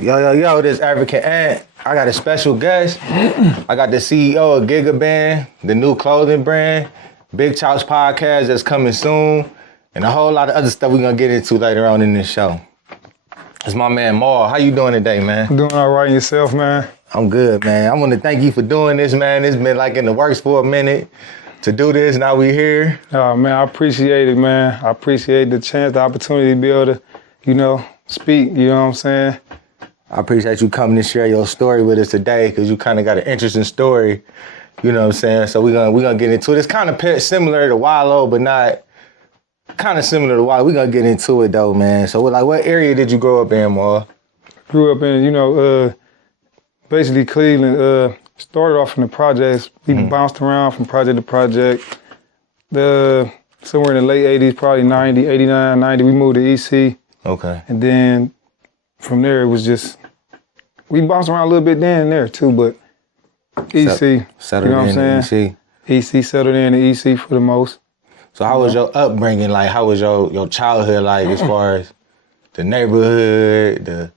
Yo, this African Ant. I got a special guest. I got the CEO of Giga Band, the new clothing brand, Big Chops podcast that's coming soon, and a whole lot of other stuff we're gonna get into later on in this show. It's my man Maul. How you doing today, man? I'm doing all right, and yourself, man? I'm good, man. I want to thank you for doing this, man. It's been like in the works for a minute to do this. Now we here. Oh, man, I appreciate it, man. I appreciate the chance, the opportunity to be able to, speak, you know what I'm saying? I appreciate you coming to share your story with us today because you kind of got an interesting story, you know what I'm saying? So we're gonna get into it. It's kind of similar to Wallow, but not kind of similar to Wallow. We're going to get into it, though, man. So, what area did you grow up in, Ma? Grew up in, basically Cleveland. Started off in the projects. We bounced around from project to project. Somewhere in the late 80s, probably 90, 89, 90, we moved to EC. Okay. And then from there, it was just, we bounced around a little bit then and there, too, but EC, settled, you know what I'm saying? EC, settled in the EC for the most. So how was your upbringing? Like, how was your childhood like as far as the neighborhood, the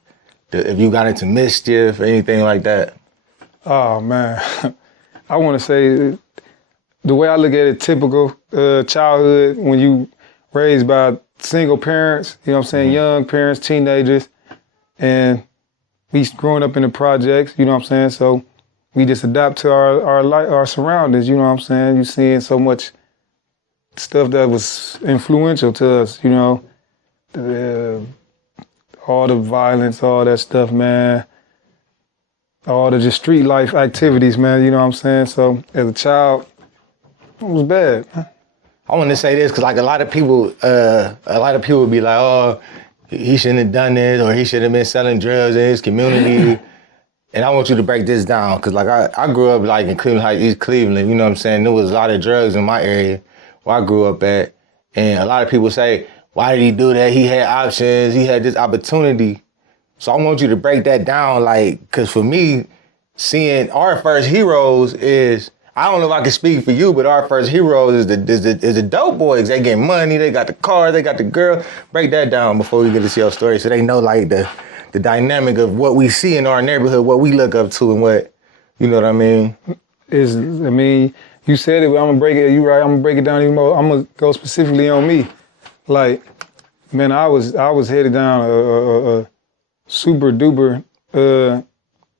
if you got into mischief or anything like that? Oh, man. I want to say the way I look at it, typical childhood when you raised by single parents, you know what I'm saying, young parents, teenagers, and we growing up in the projects, you know what I'm saying? So we just adapt to our surroundings, you know what I'm saying? You seeing so much stuff that was influential to us, all the violence, all that stuff, man. All the just street life activities, man, you know what I'm saying? So as a child, it was bad. I want to say this because like a lot of people be like, oh, he shouldn't have done this or he should have been selling drugs in his community. And I want you to break this down because like I grew up like in Cleveland Heights, East Cleveland, you know what I'm saying? There was a lot of drugs in my area where I grew up at. And a lot of people say, why did he do that? He had options, he had this opportunity. So I want you to break that down, like, because for me, seeing our first heroes is, I don't know if I can speak for you, but our first heroes is the dope boys. They get money, they got the car, they got the girl. Break that down before we get to see your story so they know like the dynamic of what we see in our neighborhood, what we look up to and what, you know what I mean? You said it, but I'm gonna break it, you right, I'm gonna break it down even more. I'm gonna go specifically on me. Like, man, I was headed down a super duper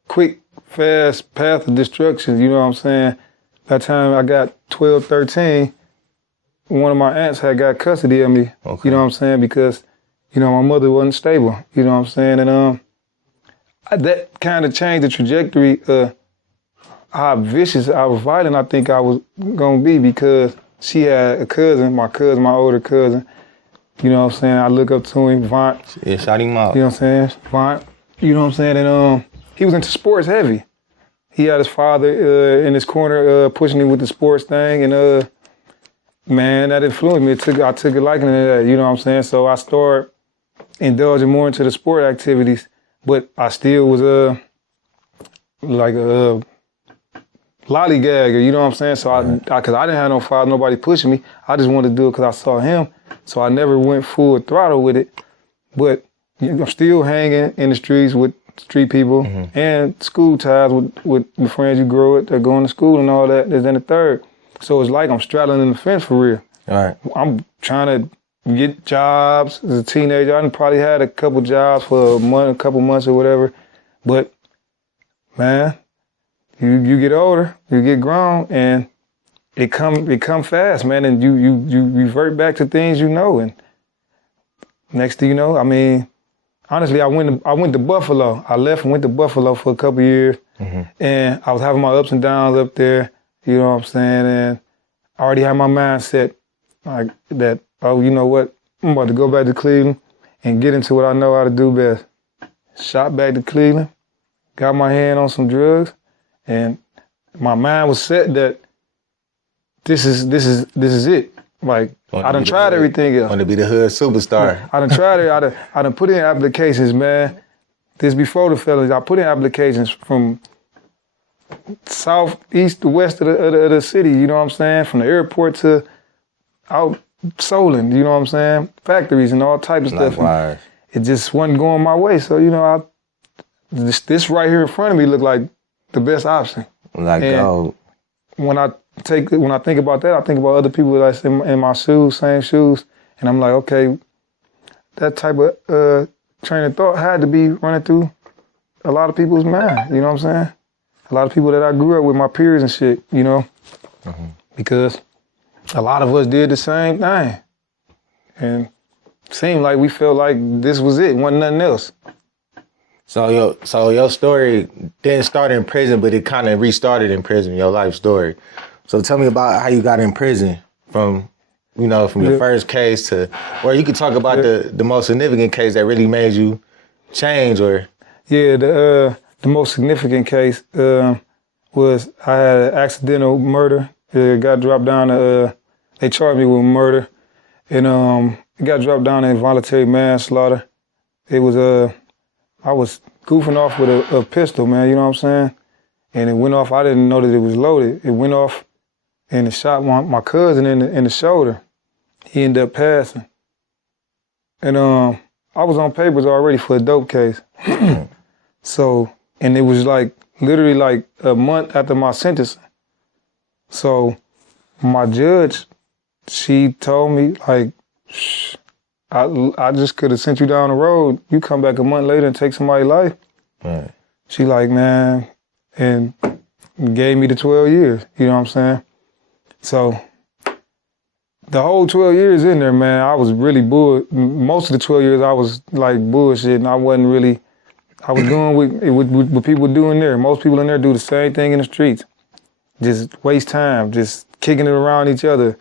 quick, fast path of destruction, you know what I'm saying? That time I got 12, 13, one of my aunts had got custody of me, okay. You know what I'm saying? Because, my mother wasn't stable, you know what I'm saying? And that kind of changed the trajectory of how vicious, how violent I think I was gonna be because she had a cousin, my older cousin, you know what I'm saying? I look up to him, Vaunt. Yeah, shout him out. You know what I'm saying? Vaunt, you know what I'm saying? And he was into sports heavy. He had his father in his corner pushing him with the sports thing, and man, that influenced me. I took a liking to that, you know what I'm saying? So I started indulging more into the sport activities, but I still was like a lollygagger, you know what I'm saying? So because I didn't have no father, nobody pushing me. I just wanted to do it because I saw him. So I never went full throttle with it. But I'm still hanging in the streets with street people and school ties with the friends you grow with that going to school and all that. There's in the third. So it's like I'm straddling in the fence for real. All right. I'm trying to get jobs as a teenager. I probably had a couple jobs for a couple months or whatever. But, man, you get older, you get grown, and it come fast, man, and you revert back to things you know. And next thing you know, honestly, I went to Buffalo. I left and went to Buffalo for a couple of years, and I was having my ups and downs up there, you know what I'm saying? And I already had my mindset like that, oh, you know what? I'm about to go back to Cleveland and get into what I know how to do best. Shot back to Cleveland, got my hand on some drugs, and my mind was set that this is it. Like, I done tried everything else. Want to be the hood superstar. I done tried it. I done put in applications, man. This before the fellas. I put in applications from south, east to west of the city, you know what I'm saying? From the airport to out soling, you know what I'm saying? Factories and all types of stuff. Likewise. It just wasn't going my way. So, this right here in front of me looked like the best option. Like, And oh, when I think about that, I think about other people that's in my shoes, same shoes, and I'm like, okay, that type of train of thought had to be running through a lot of people's mind. You know what I'm saying? A lot of people that I grew up with, my peers and shit. Because a lot of us did the same thing, and it seemed like we felt like this was it, wasn't nothing else. So your story didn't start in prison, but it kind of restarted in prison, your life story. So tell me about how you got in prison from your first case to, or you could talk about the most significant case that really made you change, or. Yeah, the most significant case was I had an accidental murder. It got dropped down to, they charged me with murder, and it got dropped down to involuntary manslaughter. It was I was goofing off with a pistol, man, you know what I'm saying? And it went off, I didn't know that it was loaded. It went off and it shot my cousin in the shoulder. He ended up passing. And I was on papers already for a dope case. So, and it was like literally like a month after my sentencing. So my judge, she told me like, shh, I just could have sent you down the road. You come back a month later and take somebody's life. Right. She like, man, and gave me the 12 years, you know what I'm saying? So the whole 12 years in there, man, I was really most of the 12 years I was like bullshit, and I wasn't really, I was doing what people do in there. Most people in there do the same thing in the streets. Just waste time, just kicking it around each other,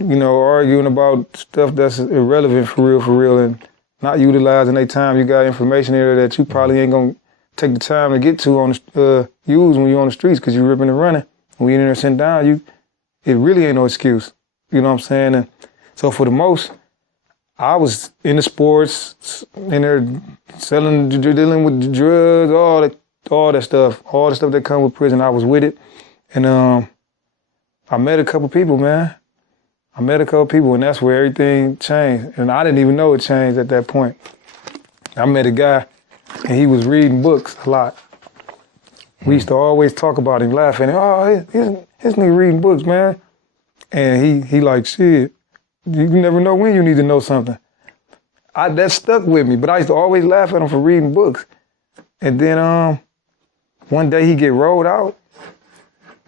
arguing about stuff that's irrelevant for real, and not utilizing their time. You got information there that you probably ain't gonna take the time to get to use when you're on the streets because you're ripping and running. When you're in there sitting down, it really ain't no excuse. You know what I'm saying? And so for the most, I was in the sports, in there selling, dealing with drugs, all the stuff that come with prison. I was with it, and I met a couple people, man. And that's where everything changed. And I didn't even know it changed at that point. I met a guy, and he was reading books a lot. We used to always talk about him, laughing. Oh, his nigga reading books, man. And he like, shit, you never know when you need to know something. That stuck with me, but I used to always laugh at him for reading books. And then one day he get rolled out,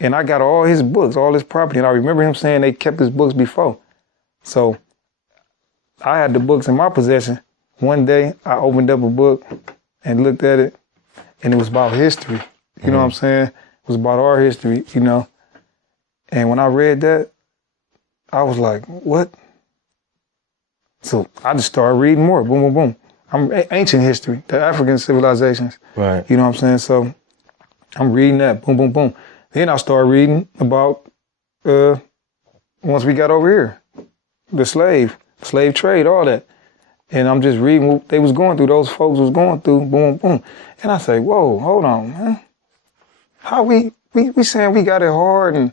and I got all his books, all his property. And I remember him saying they kept his books before. So I had the books in my possession. One day I opened up a book and looked at it, and it was about history. You know what I'm saying? It was about our history, And when I read that, I was like, what? So I just started reading more. Boom, boom, boom. I'm ancient history, the African civilizations. Right. You know what I'm saying? So I'm reading that. Boom, boom, boom. Then I started reading about once we got over here, the slave trade, all that. And I'm just reading what they was going through, those folks was going through, boom, boom. And I say, whoa, hold on, man. How we saying we got it hard, and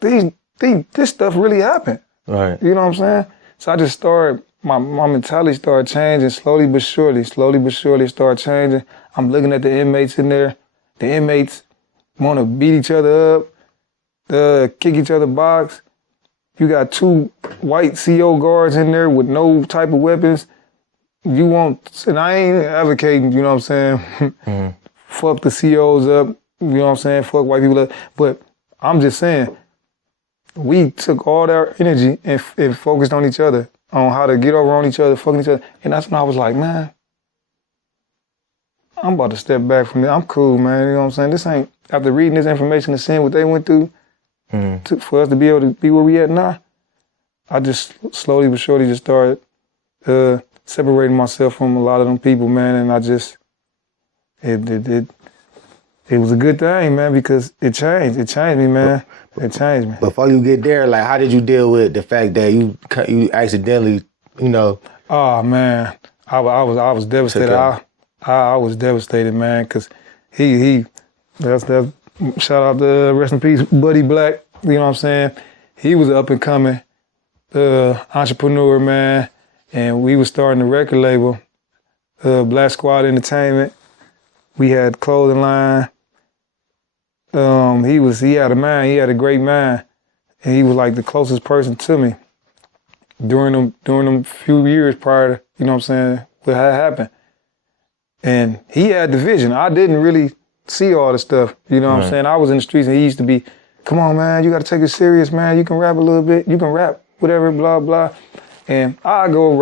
this stuff really happened. Right. You know what I'm saying? So I just started, my mentality started changing slowly but surely it started changing. I'm looking at the inmates in there. The inmates want to beat each other up, kick each other box. You got 2 white CO guards in there with no type of weapons. And I ain't advocating, you know what I'm saying? Fuck the COs up, you know what I'm saying? Fuck white people up. But I'm just saying, we took all our energy and focused on each other, on how to get over on each other, fucking each other. And that's when I was like, man, I'm about to step back from this. I'm cool, man. You know what I'm saying? This ain't, after reading this information and seeing what they went through, for us to be able to be where we at now, I just slowly but surely just started separating myself from a lot of them people, man. And I just, it was a good thing, man, because it changed. It changed me, man. It changed me. Before you get there, like, how did you deal with the fact that you accidentally, Oh, man. I was devastated. I was devastated, man, because that's shout out to rest in peace, Buddy Black. You know what I'm saying? he was up and coming entrepreneur, man, and we was starting a record label, Black Squad Entertainment. We had clothing line. He had a mind. He had a great mind, and he was like the closest person to me during them few years prior to, you know what I'm saying, what had happened. And he had the vision. I didn't really see all the stuff, you know what I'm saying? I was in the streets and he used to be, come on, man, you got to take it serious, man. You can rap a little bit. You can rap, whatever, blah, blah. And I go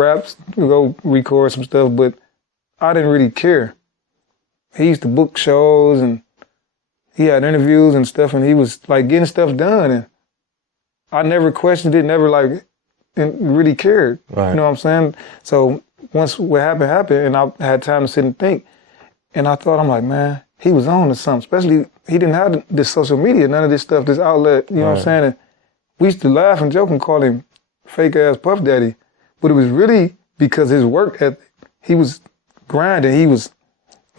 go record some stuff, but I didn't really care. He used to book shows and he had interviews and stuff, and he was like getting stuff done. And I never questioned it, never like really cared. Right. You know what I'm saying? So once what happened, and I had time to sit and think. And I thought, I'm like, man, he was on to something. Especially, he didn't have this social media, none of this stuff, this outlet, you know what I'm saying? And we used to laugh and joke and call him fake ass Puff Daddy. But it was really because his work ethic. He was grinding, he was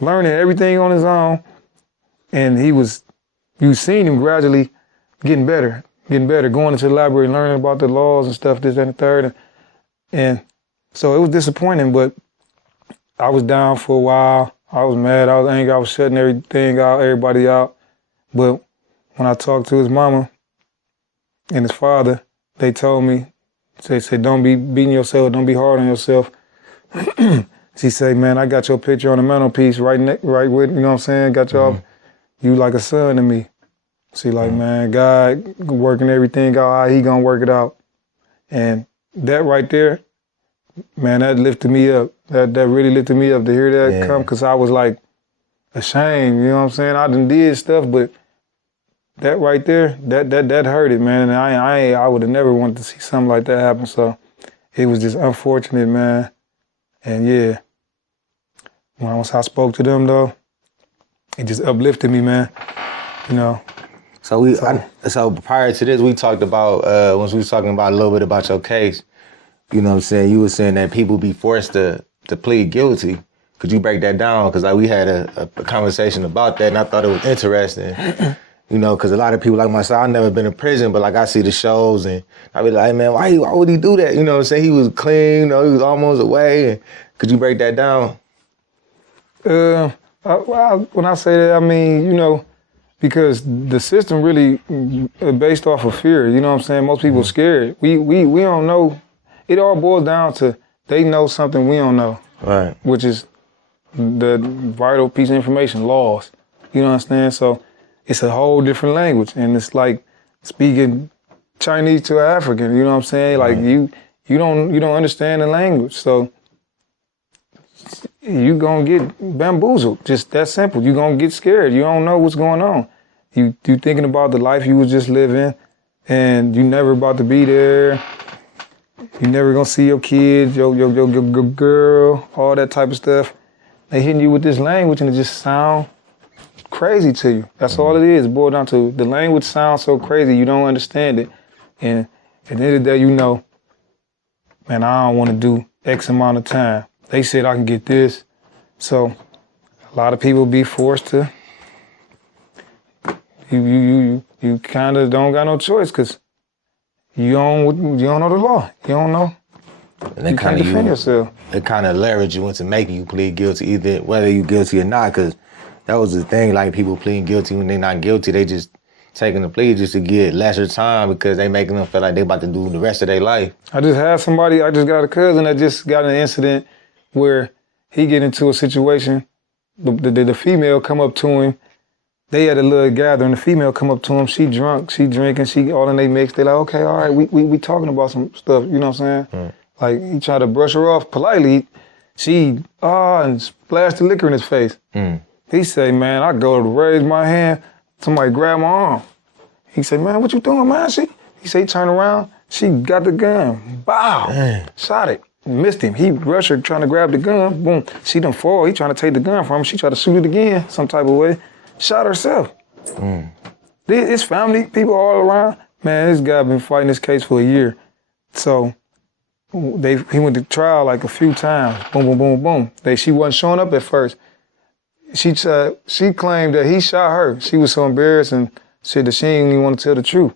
learning everything on his own. And you seen him gradually getting better, going into the library, learning about the laws and stuff, this, that, and the third. And so it was disappointing, but I was down for a while. I was mad, I was angry, I was shutting everybody out. But when I talked to his mama and his father, they told me, they said, don't be beating yourself, don't be hard on yourself. She said, man, I got your picture on the mantelpiece right with, you know what I'm saying? Got y'all, you like a son to me. She like, man, God working everything out, how he gonna work it out. And that right there, man, that lifted me up. That really lifted me up to hear that come, because I was like ashamed, you know what I'm saying? I done did stuff, but that right there, that hurt it, man. And I would have never wanted to see something like that happen. So it was just unfortunate, man. And yeah, once I spoke to them though, it just uplifted me, man. You know. So prior to this, we talked about once we was talking about a little bit about your case. You know what I'm saying? You were saying that people be forced to plead guilty. Could you break that down? Because like we had a conversation about that, and I thought it was interesting. You know, because a lot of people like myself, I've never been in prison, but like I see the shows and I be like, hey, man, why would he do that? You know what I'm saying? He was clean, you know, he was almost away. And could you break that down? When I say that, I mean, you know, because the system really based off of fear. You know what I'm saying? Most people are scared. We don't know. It all boils down to they know something we don't know. Right. Which is the vital piece of information, laws. You know what I'm saying? So it's a whole different language, and it's like speaking Chinese to an African. You know what I'm saying? Like you don't understand the language, so you gonna get bamboozled. Just that simple. You gonna get scared. You don't know what's going on. You thinking about the life you was just living, and you never about to be there. You never gonna see your kids, your girl, all that type of stuff. They hitting you with this language, and it just sound crazy to you. That's all it is. It boils down to the language sounds so crazy you don't understand it. And at the end of the day, you know, man, I don't want to do X amount of time. They said I can get this. So a lot of people be forced to, you kind of don't got no choice because you don't know the law. You don't know. And you can't defend yourself. It kind of leverage you into making you plead guilty, either whether you guilty or not, because that was the thing, like people pleading guilty when they not guilty, they just taking the plea just to get lesser time because they making them feel like they about to do the rest of their life. I just got a cousin that just got an incident where he get into a situation, the female come up to him, they had a little gathering, the female come up to him, she drunk, she drinking, she all in they mix, they like, okay, all right, we talking about some stuff, you know what I'm saying? Like he tried to brush her off politely, she, and splashed the liquor in his face. He say, man, I go to raise my hand, somebody grab my arm. He said, man, what you doing, man? He say, turn around, she got the gun, bow, shot it, missed him. He rushed her trying to grab the gun, boom, she done fall, he trying to take the gun from him, she tried to shoot it again, some type of way, shot herself. His family, people all around, man, this guy been fighting this case for a year. So he went to trial like a few times, boom, boom, boom, boom. She wasn't showing up at first. She claimed that he shot her. She was so embarrassed and said that she didn't even want to tell the truth.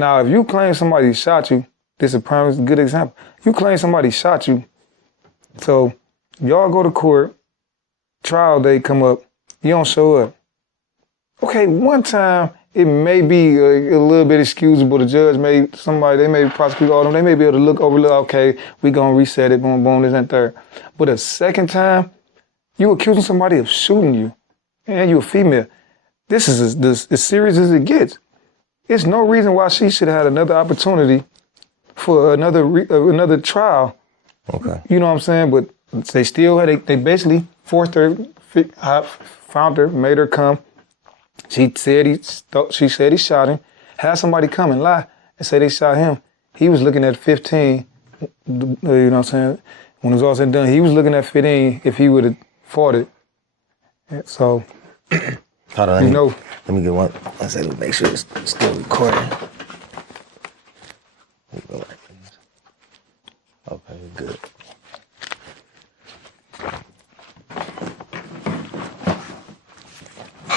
Now, if you claim somebody shot you, this is a prime good example. You claim somebody shot you, so y'all go to court, trial day come up, you don't show up. Okay, one time it may be a little bit excusable. The judge they may prosecute all of them. They may be able to overlook, okay, we gonna reset it, boom, boom, this and third. But a second time, you accusing somebody of shooting you, and you're a female. This is as serious as it gets. There's no reason why she should have had another opportunity for another trial. Okay. You know what I'm saying? But they still they basically forced her, found her, made her come. She said he shot him. Had somebody come and lie and say they shot him. He was looking at 15. You know what I'm saying? When it was all said and done, he was looking at 15 if he would have fought it. So, hold on, let me get one. I said to make sure it's still recording. Okay, good.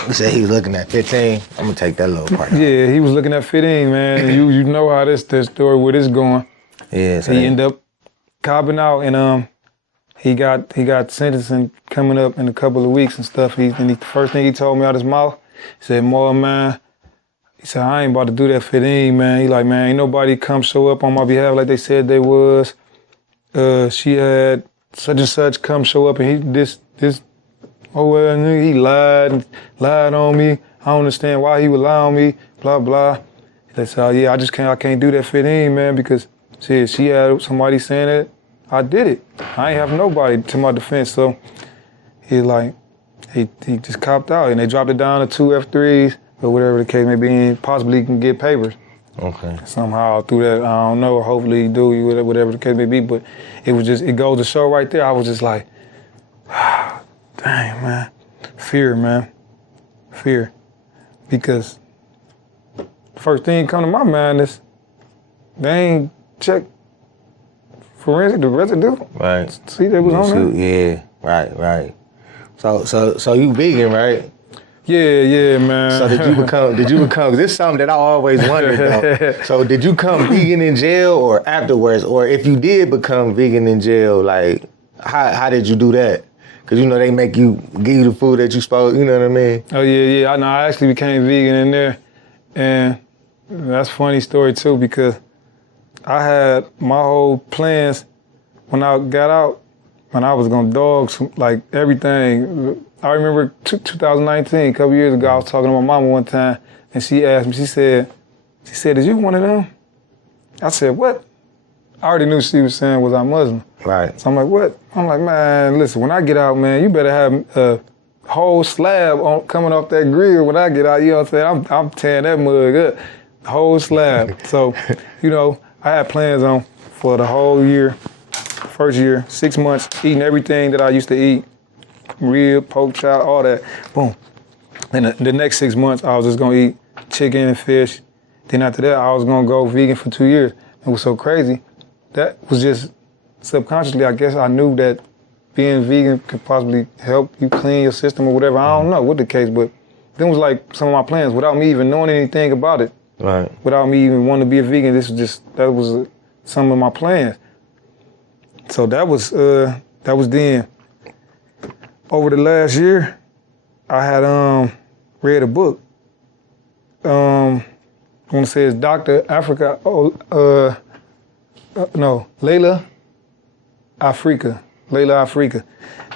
You said he was looking at 15. I'm gonna take that little part out. Yeah, he was looking at 15, man. you know how this story where this going. Yeah, so he ended up copping out, and he got sentencing coming up in a couple of weeks and stuff. The first thing he told me out his mouth, he said, "More man," he said, "I ain't about to do that 15, man." He like, "Man, ain't nobody come show up on my behalf like they said they was. She had such and such come show up, and he oh well, he lied on me. I don't understand why he would lie on me, blah blah." They said, "Oh yeah, I can't do that 15, man, because she had somebody saying that I did it. I ain't have nobody to my defense." So he just copped out, and they dropped it down to 2 F3s or whatever the case may be, and possibly he can get papers. Okay. Somehow through that, I don't know. Hopefully he do, whatever the case may be. But it goes to show right there. I was just like, dang, man. Fear, man. Fear. Because first thing come to my mind is they ain't checked forensic, the residue. Right. See they was on Yeah, there? right. So you vegan, right? Yeah, man. So did you become, because this is something that I always wondered though. So did you come vegan in jail or afterwards? Or if you did become vegan in jail, like, how did you do that? Because, they give you the food that you supposed, you know what I mean? Oh, yeah. I know. I actually became vegan in there. And that's a funny story, too, because I had my whole plans when I got out, when I was going to dog, like, everything. I remember 2019, a couple years ago, I was talking to my mama one time, and she asked me, she said, "Is you one of them?" I said, "What?" I already knew she was saying, was I Muslim? Right. So I'm like, "What?" I'm like, "Man, listen, when I get out, man, you better have a whole slab coming off that grill when I get out." You know what I'm saying? I'm tearing that mug up, the whole slab. So, I had plans for the whole year, first year, 6 months, eating everything that I used to eat. Rib, pork chop, all that, boom. And the next 6 months, I was just gonna eat chicken and fish. Then after that, I was gonna go vegan for 2 years. It was so crazy. That was just subconsciously, I guess I knew that being vegan could possibly help you clean your system or whatever. I don't know what the case, but them was like some of my plans without me even knowing anything about it. Right. Without me even wanting to be a vegan, that was some of my plans. So that was then. Over the last year, I had read a book. I want to say it's Dr. Africa. Layla Afrika.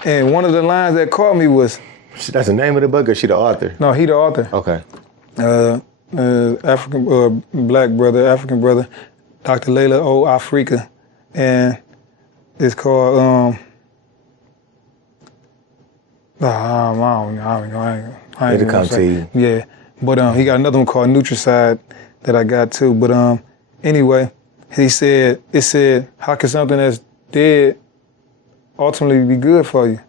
And one of the lines that caught me was. That's the name of the book, or she the author? No, he the author. Okay. African brother, Dr. Layla Afrika, and it's called. I don't know. It'll come to you. Yeah, but he got another one called Nutricide that I got too. But anyway, it said, how can something that's dead ultimately be good for you?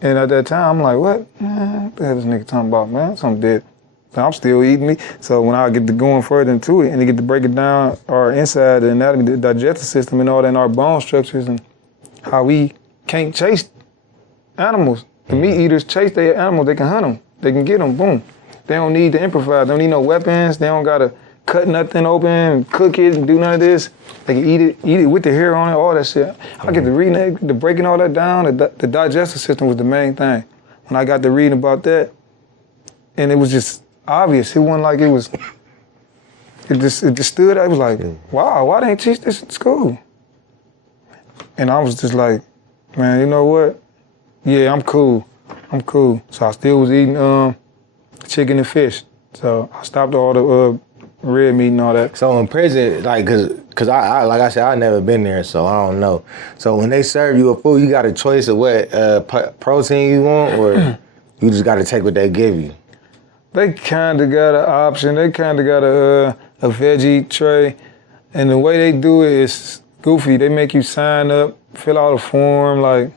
And at that time, I'm like, what? Man, what the hell is this nigga talking about, man? Something dead. So I'm still eating meat. So when I get to going further into it and you get to break it down, our inside, the anatomy, the digestive system and all that, and our bone structures and how we can't chase animals. The meat eaters chase their animals. They can hunt them. They can get them. Boom. They don't need to improvise. They don't need no weapons. They don't got to cut nothing open, cook it, and do none of this. They can eat it with the hair on it, all that shit. I get to reading it, the breaking all that down. The digestive system was the main thing. When I got to reading about that, and it was just obvious. It wasn't like it was. It just stood. I was like, wow, why they ain't teach this in school? And I was just like, man, you know what? Yeah, I'm cool. So I still was eating chicken and fish. So I stopped all the red meat and all that. So in prison, like, cause I like I said, I never been there, so I don't know. So when they serve you a food, you got a choice of what protein you want, or you just got to take what they give you. They kind of got an option. They kind of got a veggie tray, and the way they do it is goofy. They make you sign up, fill out a form. Like,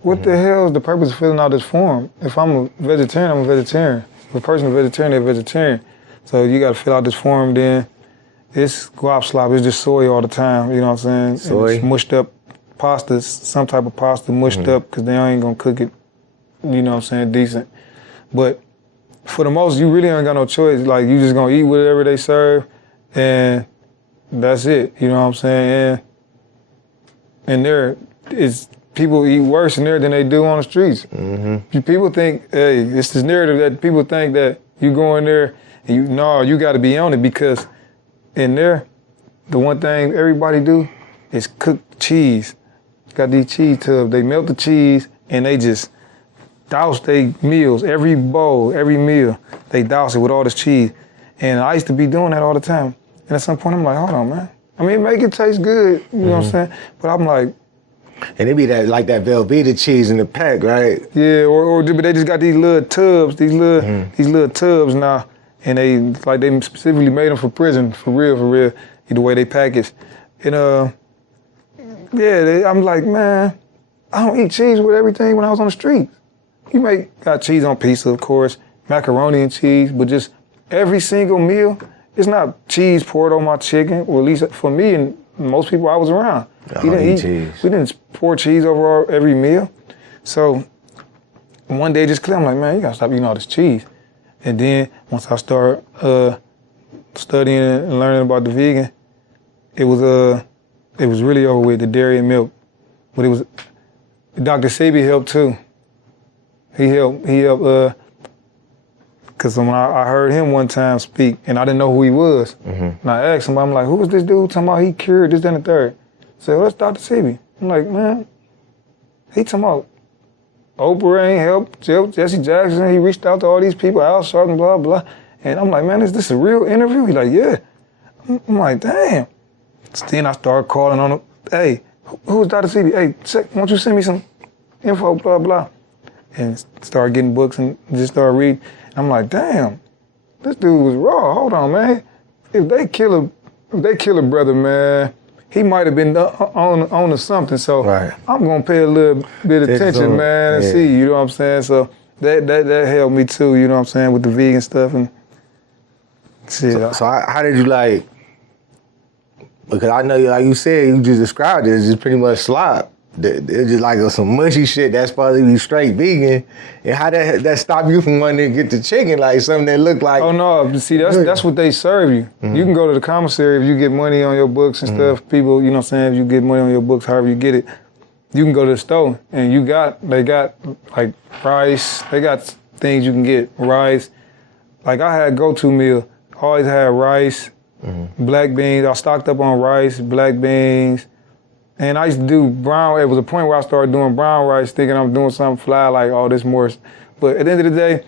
what the hell is the purpose of filling out this form? If I'm a vegetarian, I'm a vegetarian. If a person is a vegetarian, they're a vegetarian. So you got to fill out this form. Then it's guap slop. It's just soy all the time. You know what I'm saying? Soy. It's mushed up pasta, some type of pasta mushed up because they ain't gonna cook it. You know what I'm saying? Decent, but. For the most, you really ain't got no choice. Like, you just gonna eat whatever they serve, and that's it. You know what I'm saying? And there, people eat worse in there than they do on the streets. People think, hey, it's this narrative that people think that you go in there and you got to be on it, because in there, the one thing everybody do is cook cheese. Got these cheese tubs. They melt the cheese and they just douse they meals, every bowl, every meal, they douse it with all this cheese. And I used to be doing that all the time. And at some point, I'm like, hold on, man. I mean, make it taste good, you know what I'm saying? But I'm like... And it be that like that Velveeta cheese in the pack, right? Yeah, or they just got these little tubs, these little tubs now. And they specifically made them for prison, for real, the way they package. And I'm like, man, I don't eat cheese with everything when I was on the street. You got cheese on pizza, of course, macaroni and cheese, but just every single meal, it's not cheese poured on my chicken, or at least for me and most people I was around. We didn't pour cheese over every meal. So one day just clicked, I'm like, man, you gotta stop eating all this cheese. And then once I started studying and learning about the vegan, it was really over with, the dairy and milk. But Dr. Sebi helped too. He helped, because when I heard him one time speak, and I didn't know who he was, and I asked him, I'm like, who was this dude talking about he cured this, that, and the third? He said, well, that's Dr. Sebi. I'm like, man, he talking about Oprah ain't helped, Jesse Jackson, he reached out to all these people, Al Sharpton, blah, blah. And I'm like, man, is this a real interview? He's like, yeah. I'm like, damn. So then I started calling on him, hey, who's Dr. Sebi? Hey, why don't you send me some info, blah, blah. And started getting books and just started reading. I'm like, damn, this dude was raw. Hold on, man. If they kill a brother, man, he might have been on to something. So I'm gonna pay a little bit of attention, man, and see. You know what I'm saying? So that helped me too. You know what I'm saying, with the vegan stuff and shit. So how did you like? Because I know, like you said, you just described it as just pretty much slop. It's just like some mushy shit that's supposed to be straight vegan. And how that stop you from wanting to get the chicken, like something that look like... Oh no, see, that's what they serve you. You can go to the commissary if you get money on your books and stuff. People, you know what I'm saying, if you get money on your books, however you get it, you can go to the store and they got like rice, they got things you can get, rice. Like I had go-to meal, always had rice, black beans. I stocked up on rice, black beans. And I used to do brown. It was a point where I started doing brown rice, thinking I'm doing something fly, like, oh, this more. But at the end of the day,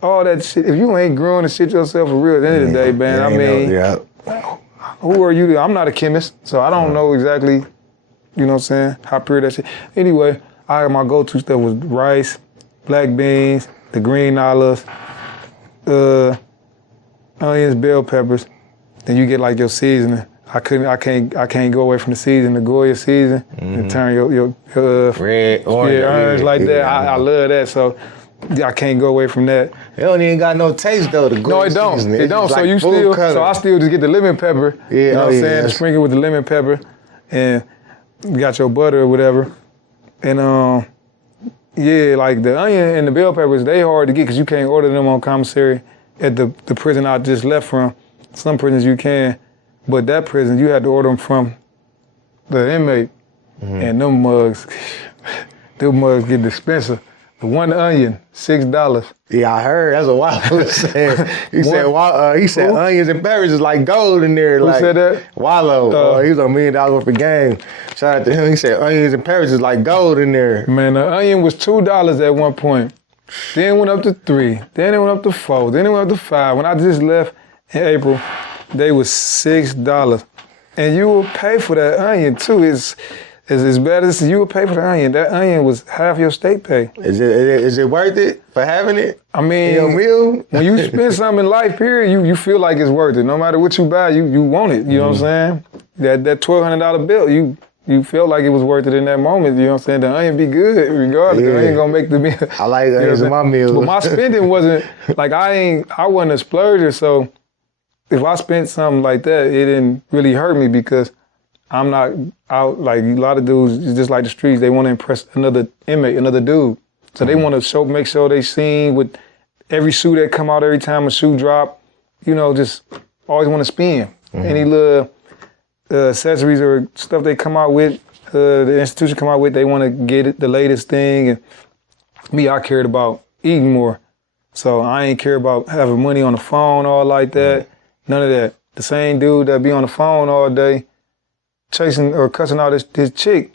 all that shit, if you ain't growing the shit yourself for real, at the end of the day, man, who are you? I'm not a chemist, so I don't know exactly, you know what I'm saying, how pure that shit. Anyway, my go-to stuff was rice, black beans, the green olives, onions, bell peppers. Then you get like your seasoning. I can't go away from the season, the Goya season, and turn your red, orange, orange like that. I love that, so I can't go away from that. It don't even got no taste though. The Goya no, it don't. seasoning. It don't. Like So I still just get the lemon pepper. You know what I'm saying? Sprinkle with the lemon pepper, and you got your butter or whatever, and like the onion and the bell peppers, they hard to get because you can't order them on commissary at the prison I just left from. Some prisons you can, but that prison, you had to order them from the inmate. And them mugs get expensive. The one onion, $6. Yeah, I heard. That's what Wallow was saying. He said onions and peppers is like gold in there. Who said that? Wallow. He was on $1 million worth of game. Shout out to him. He said onions and peppers is like gold in there. Man, the onion was $2 at one point. Then it went up to $3. Then it went up to $4. Then it went up to $5. When I just left in April, they was $6. And you will pay for that onion too. It's as bad as you would pay for the onion. That onion was half your state pay. Is it worth it for having it? I mean, your meal? When you spend something in life, period, you feel like it's worth it. No matter what you buy, you want it. You know what I'm saying? That $1,200 bill, you felt like it was worth it in that moment. You know what I'm saying? The onion be good regardless. Yeah. The onion gonna make the meal. I like onions in my meals. But my spending wasn't like I wasn't a splurger. So if I spent something like that, it didn't really hurt me because I'm not out like a lot of dudes, just like the streets, they want to impress another inmate, another dude. So they want to make sure they seen with every shoe that come out every time a shoe drop, you know, just always want to spend. Any little accessories or stuff they come out with, the institution come out with, they want to get it, the latest thing. And me, I cared about eating more. So I ain't care about having money on the phone all like that. None of that. The same dude that be on the phone all day, chasing or cussing out this chick,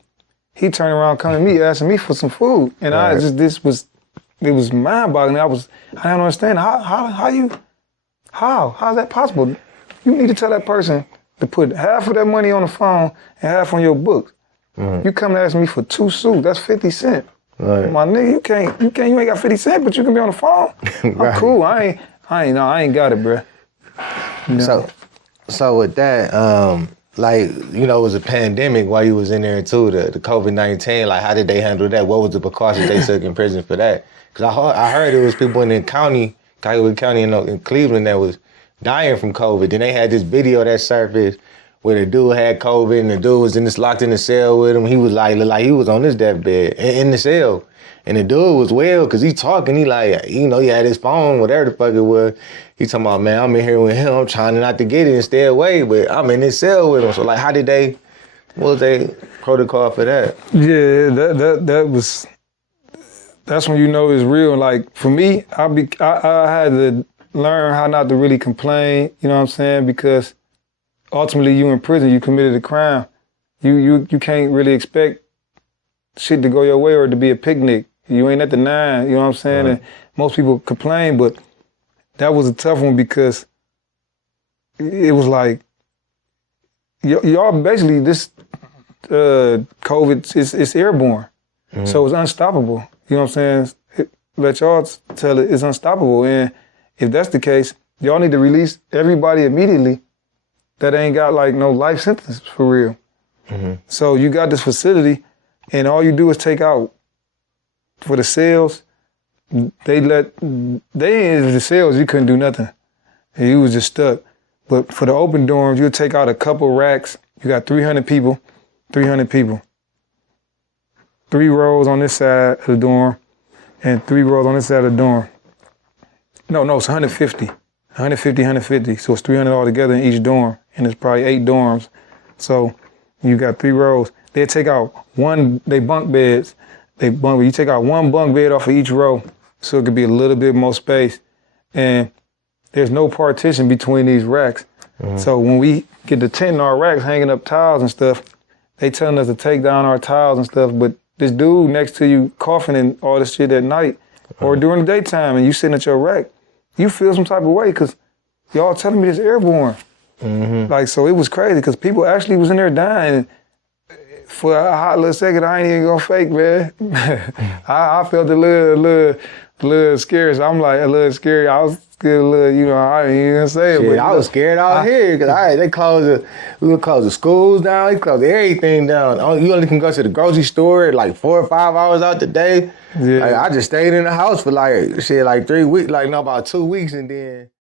he turned around coming to me asking me for some food. And it was mind-boggling. I don't understand. How's that possible? You need to tell that person to put half of that money on the phone and half on your books. You come to ask me for 2 suits, that's 50 cents. Right. My nigga, you ain't got 50 cents, but you can be on the phone. Right. I'm cool. I ain't got it, bro. No. So with that, like, you know, it was a pandemic while you was in there too, the COVID-19, like how did they handle that? What was the precautions they took in prison for that? Because I heard it was people in the county, Cuyahoga County in Cleveland that was dying from COVID. Then they had this video that surfaced where the dude had COVID and the dude was locked in the cell with him. He was like he was on his deathbed in the cell. And the dude was well, because he talking, he like, you know, he had his phone, whatever the fuck it was. He talking about, man, I'm in here with him, I'm trying not to get it and stay away, but I'm in this cell with him. So like, what was their protocol for that? Yeah, that's when you know it's real. Like for me, I had to learn how not to really complain, you know what I'm saying? Because ultimately you in prison, you committed a crime. You can't really expect shit to go your way or to be a picnic. You ain't at the 9, you know what I'm saying? And most people complain, but that was a tough one because it was like, y'all basically, this COVID, it's airborne. So it's unstoppable. You know what I'm saying? Let y'all tell it, it's unstoppable. And if that's the case, y'all need to release everybody immediately that ain't got like no life sentence for real. So you got this facility and all you do is take out for the cells. In the cells, you couldn't do nothing. And you was just stuck. But for the open dorms, you'll take out a couple racks. You got 300 people. 3 rows on this side of the dorm and 3 rows on this side of the dorm. No, it's 150. 150. So it's 300 altogether in each dorm. And it's probably 8 dorms. So you got 3 rows. They take out they bunk beds. You take out 1 bunk bed off of each row so it could be a little bit more space. And there's no partition between these racks. So when we get the tent in our racks hanging up tiles and stuff, they telling us to take down our tiles and stuff, but this dude next to you coughing and all this shit at night or during the daytime and you sitting at your rack, you feel some type of way because y'all telling me it's airborne. Like, so it was crazy because people actually was in there dying. For a hot little second, I ain't even gonna fake, man. I felt a little scared. So I'm like a little scary. I was scared a little, you know, I ain't even gonna say it. Shit, but I was scared out here because we gonna close the schools down, they closed everything down. You only can go to the grocery store like 4 or 5 hours out the day. Yeah. Like, I just stayed in the house for like 3 weeks, about 2 weeks and then